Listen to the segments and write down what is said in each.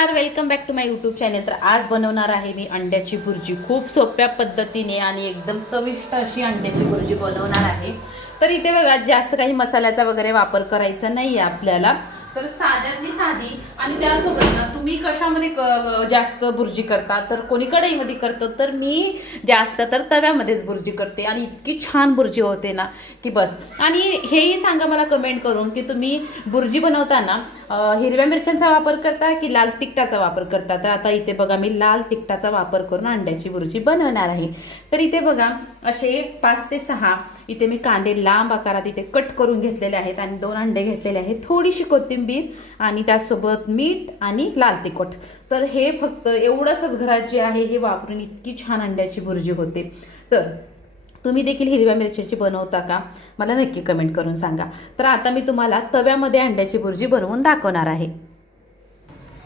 नमस्कार welcome back to my YouTube channel तर आज बनवणार आहे मी अंड्याची भुर्जी. खूप सोप्या पद्धतीने आणि एकदम चविष्ट अशी अंड्याची भुर्जी बनवणार आहे. तर इथे बघा जास्त काही मसाल्याचा वगैरे वापर करायचा नाही आहे आपल्याला. तर साध्यातली साधी आणि त्यासोबत ना तुम्ही कशामध्ये क- जास्त भुर्जी करता? तर कोणी कढईमध्ये करतं तर मी जास्त तर तव्यामध्येच भुर्जी करते आणि इतकी छान भुर्जी होते ना की बस. आणि हेही सांगा मला कमेंट करून की तुम्ही भुर्जी बनवताना हिरव्या मिरच्यांचा वापर करता की लाल तिखटाचा वापर करता? तर आता इथे बघा मी लाल तिखटाचा वापर करून अंड्याची भुर्जी बनवणार आहे. तर इथे बघा असे पाच ते सहा इथे मी कांदे लांब आकारात इथे कट करून घेतलेले आहेत आणि दोन अंडे घेतलेले आहेत. थोडीशी कोथिंबीर आणि त्यासोबत मीठ आणि लाल तिखट. तर हे फक्त एवढंसंच घरात जे आहे हे वापरून इतकी छान अंड्याची भुर्जी होते. तर तुम्ही देखील हिरव्या मिरच्याची बनवता का? मला नक्की कमेंट करून सांगा. तर आता मी तुम्हाला तव्यामध्ये अंड्याची भुर्जी बनवून दाखवणार आहे.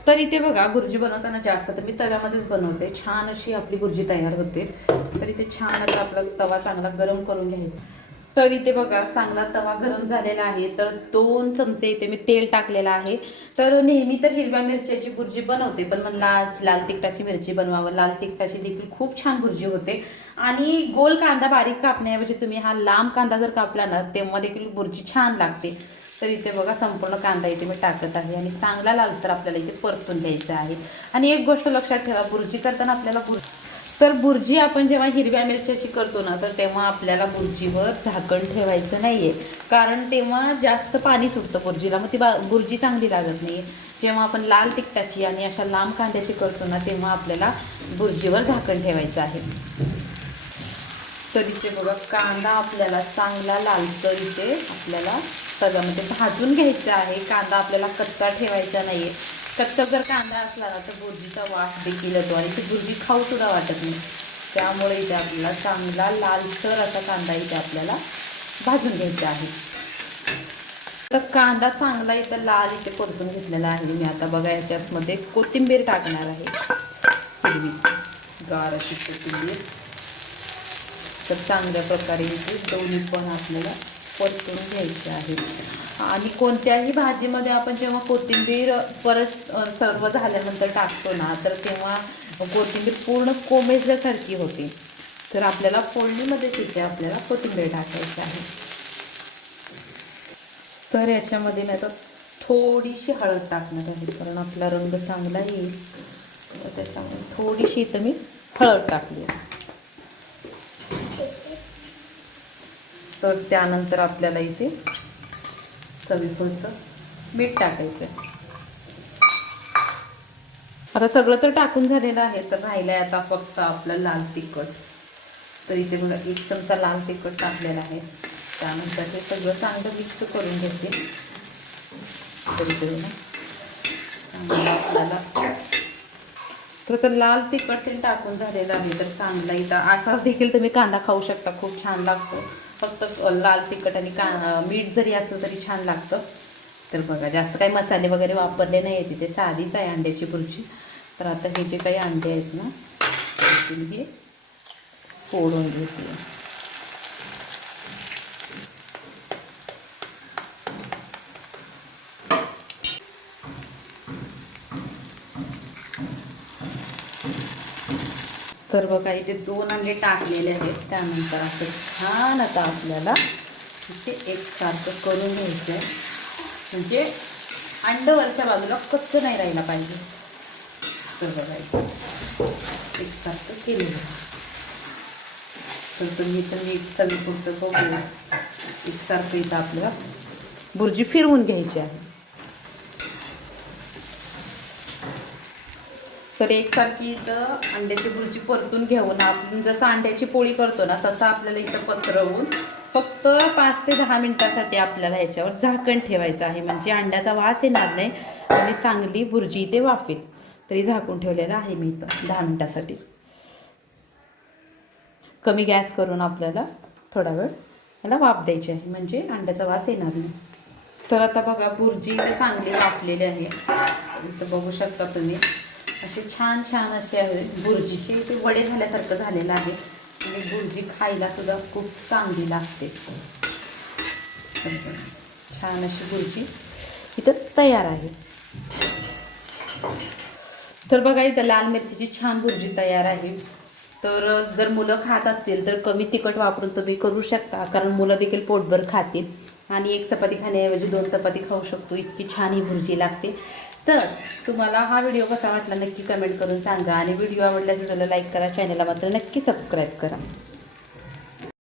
तर इथे बघा भुर्जी बनवताना जास्त तर मी तव्यामध्येच बनवते. छान अशी आपली भुर्जी तयार होते. तर इथे छान असा आपला तवा चांगला गरम करून घ्यायचा. तर इथे बघा चांगला तवा गरम झालेला आहे तर दोन चमचे इथे मी तेल टाकलेलं आहे. तर नेहमी तर हिरव्या मिरच्याची भुर्जी बनवते पण मला आज लाल तिखटाची मिरची बनवावं. लाल तिखटाची देखील खूप छान भुर्जी होते. आणि गोल कांदा बारीक कापण्याऐवजी तुम्ही हा लांब कांदा जर कापला ना तेव्हा देखील भुर्जी छान लागते. तर इथे बघा संपूर्ण कांदा इथे मी टाकत आहे आणि चांगला लालसर आपल्याला इथे परतून घ्यायचा आहे. आणि एक गोष्ट लक्षात ठेवा भुर्जी करताना आपल्याला भुर्जी तर भुर्जी आपण जेव्हा हिरव्या मिरच्याची करतो ना तर तेव्हा आपल्याला भुर्जीवर झाकण ठेवायचं नाहीये. कारण तेव्हा जास्त पाणी सुटतं भुर्जीला मग ती बा भुर्जी चांगली लागत नाही जेव्हा आपण लाल तिखटाची आणि अशा लांब कांद्याची करतो ना तेव्हा आपल्याला भुर्जीवर झाकण ठेवायचं आहे. तर इथे बघा कांदा आपल्याला चांगला लालसर इथे आपल्याला तव्यामध्ये भाजून घ्यायचा आहे. कांदा आपल्याला कच्चा ठेवायचा नाही आहे कच्चा जर कांदा असला ना तर भुर्जीचा वास देखील येतो आणि ती भुर्जी खाऊ सुद्धा वाटत नाही. त्यामुळे इथे आपल्याला चांगला लालसर असा कांदा इथे आपल्याला भाजून घ्यायचा आहे. तर कांदा चांगला इथं लाल इथे परतून घेतलेला आहे. मी आता बघा याच्यामध्ये कोथिंबीर टाकणार आहे. हिरवी गार अशी कोथिंबीर. तर चांगल्या प्रकारे इथे दोन्ही पण आपल्याला परतून घ्यायचे आहे. आणि कोणत्याही भाजीमध्ये आपण जेव्हा कोथिंबीर परत सर्व झाल्यानंतर टाकतो ना तर तेव्हा कोथिंबीर पूर्ण कोमेजल्यासारखी होते. तर आपल्याला फोडणीमध्ये तिथे आपल्याला कोथिंबीर टाकायची आहे. तर याच्यामध्ये मी आता थोडीशी हळद टाकणार आहे कारण आपला रंग चांगला येईल. त्याच्यामध्ये थोडीशी इथं मी हळद टाकली तर त्यानंतर आपल्याला इथे चवीपुरतं मीठ टाकायचं आहे आता सगळं तर टाकून झालेलं आहे तर राहिलं आहे आता फक्त आपलं लाल तिखट. तर इथे बघा एक चमचा लाल तिखट टाकलेला आहे. त्यानंतर हे सगळं चांगलं मिक्स करून घेते. तर आपल्याला तर तर लाल तिखट ते टाकून झालेलं आहे तर चांगला इथं असा देखील तुम्ही कांदा खाऊ शकता खूप छान लागतो. फक्त लाल तिखट आणि का मीठ जरी असलं तरी छान लागतं. तर बघा जास्त काही मसाले वगैरे वापरले नाही आहेत तिथे. साधीच आहे अंड्याची भुर्जी तर आता हे जे काही अंडे आहेत ना हे फोडून घेते तर बघा इथे दोन अंडे टाकलेले आहेत. त्यानंतर असं छान आता आपल्याला इथे एकसारखं करून घ्यायचं आहे म्हणजे अंडवरच्या बाजूला कच्चं नाही राहिला पाहिजे. तर बघा इथे एकसारखं केलेलं तर तुम्ही तर मी चवीपुरतं बघू एकसारखं इथं आपल्याला भुर्जी फिरवून घ्यायची आहे. तर एकसारखी इथं अंड्याची भुर्जी परतून घेऊन आपण जसं अंड्याची पोळी करतो ना तसं आपल्याला इथं पसरवून फक्त पाच ते दहा मिनटासाठी आपल्याला ह्याच्यावर झाकण ठेवायचं आहे. म्हणजे अंड्याचा वास येणार नाही आणि चांगली भुर्जी इथे वाफेल. तरी झाकून ठेवलेलं आहे मी इथं दहा मिनटासाठी. कमी गॅस करून आपल्याला थोडा वेळ याला वाफ द्यायची आहे. म्हणजे अंड्याचा वास येणार नाही. तर आता बघा भुर्जी इथे चांगली वाफलेली आहे. इथं बघू शकता तुम्ही. असे छान छान असे आहे भुर्जीचे ते वडे झाल्यासारखं झालेलं आहे. म्हणजे भुर्जी खायला सुद्धा खूप चांगली लागते. छान अशी भुर्जी इथं तयार आहे. तर बघा इथं लाल मिरचीची छान भुर्जी तयार आहे. तर जर मुलं खात असतील तर कमी तिखट वापरून तुम्ही करू शकता कारण मुलं देखील पोटभर खातील. आणि एक चपाती खाण्याऐवजी दोन चपाती खाऊ शकतो. इतकी छान ही भुर्जी लागते. तर तुम्हाला हा व्हिडिओ कसा वाटला नक्की कमेंट करून सांगा आणि व्हिडिओ आवडल्यास व्हिडिओला लाईक करा चॅनलला मात्र नक्की सबस्क्राईब करा.